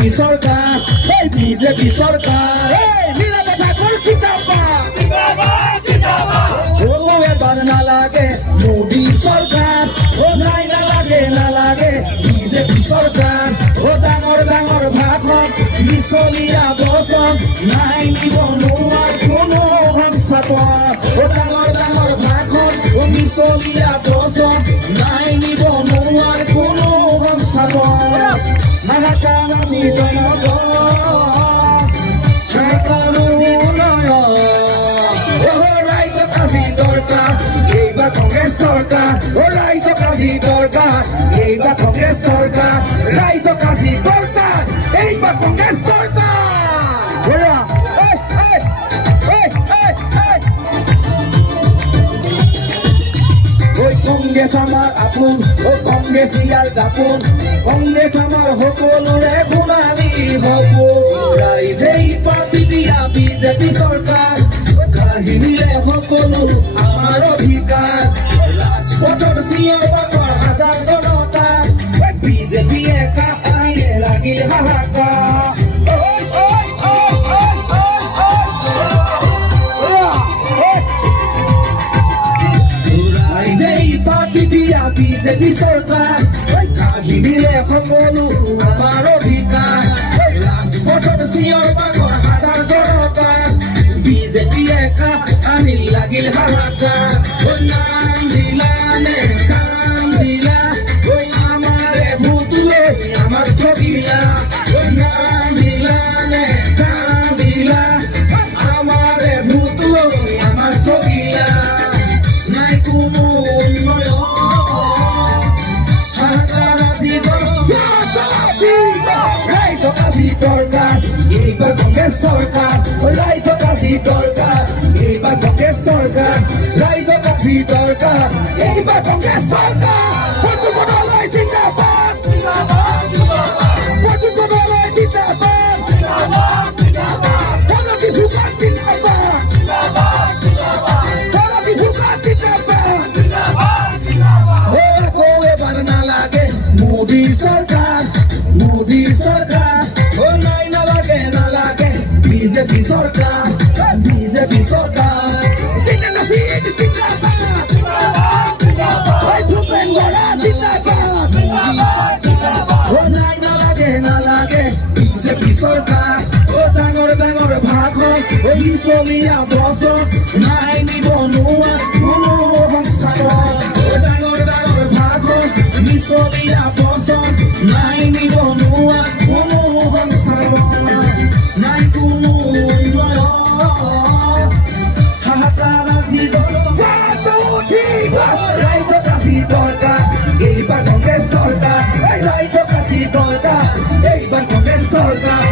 BJP সরকার এই BJP সরকার এই নিরাপত্তা করছি চাপা ও এবার না লাগে মোদি সরকার ও নাই না লাগে বিজেপি সরকার ও ডাঙর ডাঙর ভাষণ মিছলীয়া বচন নাই নিবনুৱাৰ কোনো সংস্থাপন ও ডাঙৰ ডাঙৰ ভাষণ ও মিছলীয়া বচন নাই নিবনুৱাৰ কোনো সংস্থাপন হাহাকাৰ আমি কংগ্রেস সরকার ও রাইজক আজি দরকার এইবার কংগ্রেস সরকার রাইজক আজি দরকার এইবার কংগ্রেস সরকার ওই কংগ্রেস আমার আপোন ও কংগ্রেস ইয়ার দাপোন কংগ্রেস আমার সকলোৰে সোণালী সপোন ৰাইজেই পাতি দিয়া বিজেপি সৰকাৰ কাহিনীৰে সকলো আমাৰ অধিকাৰ ৰাজপথৰ চিঞৰ বাখৰ হাজাৰ জনতা বিজেপি একা আইনে লাগিল হাহাকাৰ ৰাইজেই পাতি দিয়া বিজেপি সৰকাৰ কাহিনীৰে সকলো আমাৰ অধিকাৰ ৰাজপথৰ চিঞৰ বাখৰ হাজাৰ জনতা বিজেপি একা আনিল লাগিল হাহাকাৰ নাম দিলা নে কাম দিলা ওই আমারে ভুতুলে আমার ঠকিলা নাম দিলা নে কাম দিলা আমারে ভুতুলে আমার ঠকিলা নাই কোনো উন্নয়ন হাহাকাৰ আজি রাইজক আজি দরকার এইবার কংগ্রেস সরকার রাইজক আজি দরকার এইবার কংগ্রেস সরকার রাইজক আজি দরকার এইবার কংগ্রেস সরকার পটুকনলৈ জিন্দাবাদ পটুকনলৈ জিন্দাবাদ পরবী ভূপাল জিন্দাবাদ পরবী ভূপাল জিন্দাবাদ ও এবার না লাগে মোদি সরকার ও নাই না লাগে বিজেপি সরকার জিন্দাবাদ ভূপেন বরা জিন্দাবাদ ও নাই না লাগে বিজেপি সরকার ও ডাঙর ডাঙর ভাষণ ও মিছলীয়া বচন নাই নিবনুৱাৰ কোনো সংস্থাপন ও ডাঙৰ ডাঙৰ ভাষণ মিছলীয়া বচন নাই নিবনুৱাৰ কোনো সংস্থাপন নাই কোনো উন্নয়ন হাহাকাৰ আজি ৰাইজক আজি দৰকাৰ এইবাৰ কংগ্ৰেছ চৰকাৰ ৰাইজক আজি দৰকাৰ এইবাৰ কংগ্ৰেছ চৰকাৰ